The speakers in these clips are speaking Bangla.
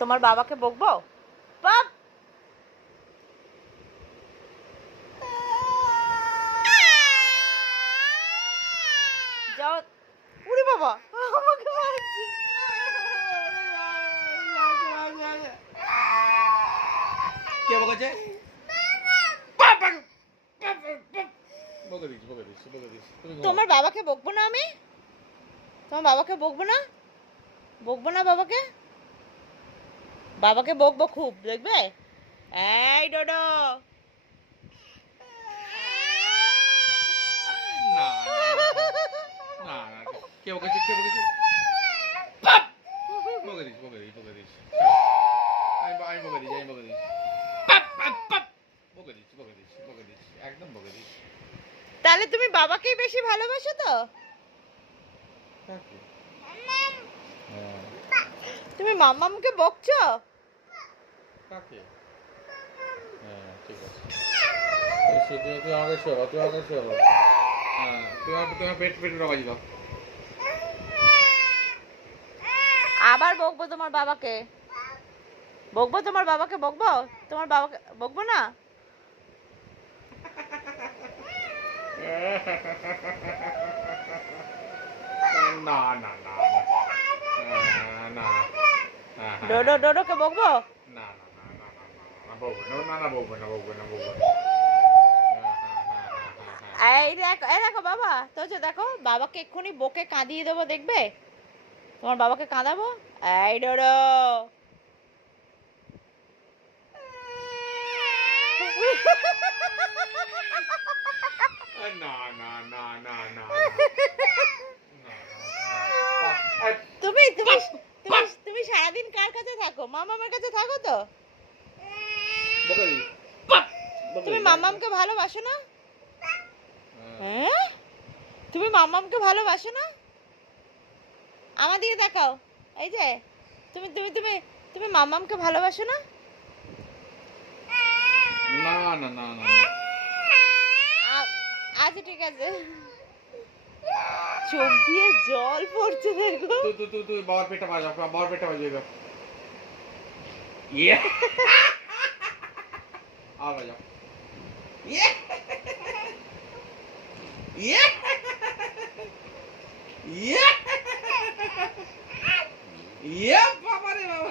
তোমার বাবাকে বকবো? বাপ যাও। উড়ি বাবা, আমাকে মারছে। কে বকেছে? তোমার বাবাকে বকবো না আমি? তোমার বাবাকে বকবো না? বকবো না বাবাকে? বাবাকে বকবো খুব, দেখবে? এই ডোডো, না না না, কে বকেছে? কে বকেছে? বকে দিস, বকে দিস, বকে দিস। আমি বকে দিস, আমি বকে দিস। বকে দিস, বকে দিস, বকে দিস, একদম বকে দিস। তাহলে তুমি বাবাকেই বেশি ভালোবাসো তো? কাকে? তুমি মাম্মামকে বকছো? কাকে? হ্যাঁ, ঠিক আছে। তুই আমাকে শোনো, তুই আমাকে শোনো। হ্যাঁ, তুমি পেট রাখি দাও। আবার বকবো তোমার বাবাকে। বকবো তোমার বাবাকে, বকবো তোমার বাবাকে, বকবো না? না না না না, ডোডো, ডোডোকে বকবো? না না না না না, বকবো না, না বকবো না, বকবো না, বকবো না। এই দেখো, এই দেখো বাবা, তো যে দেখো, বাবাকে এক্ষুনি বকে কাঁদিয়ে দেবো, দেখবে? তোমার বাবাকে কাঁদাবো। এই ডোডো, না না না না না, তুমি তুমি তুমি তুমি সারাদিন কার কাছে থাকো? মামামের কাছে থাকো তো? তুমি মামামকে ভালোবাসো না? হ্যাঁ, তুমি মামামকে ভালোবাসো না? আমার দিকে দেখাও। এই যে তুমি তুমি তুমি তুমি মামামকে ভালোবাসো না? না না না না, আচ্ছা ঠিক আছে। চোখ দিয়ে জল পড়ছে, দেখো। তুই বাবার পেটটা বাজা, বাবার পেটটা বাজিয়ে দাও। ইয়ে, আর বাজাও। ইয়ে, ইয়ে, ইয়ে, ইয়ে, বাবা রে বাবা।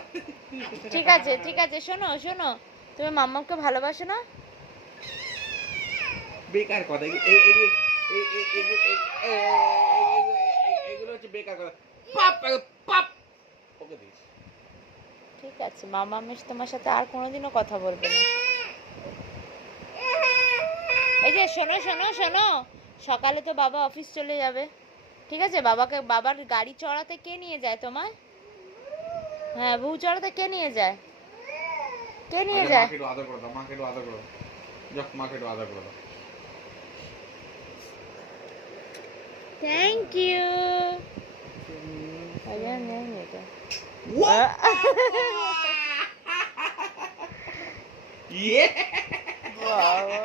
ঠিক আছে ঠিক আছে, শোনো শোনো, তুমি মাম্মামকে ভালোবাসো না? বেকার কথা, এগুলো হচ্ছে বেকার কথা। পাপ পাপ, ওকে দিস। ঠিক আছে, মামাম তোমার সাথে আর কোনোদিনও কথা বলবে না। এই যে শোনো শোনো শোনো, সকালে তো বাবা অফিস চলে যাবে, ঠিক আছে? বাবার গাড়ি চড়াতে কে নিয়ে যায় তোমায়? হ্যাঁ, বউ চড়াতে কে নিয়ে যায়? কে নিয়ে যায়? মাকে একটু আদর করে দাও, মাকে একটু আদর করে দাও। যাক, মাকে একটু আদর করে দাও। Thank you. ইয়ে, বাবা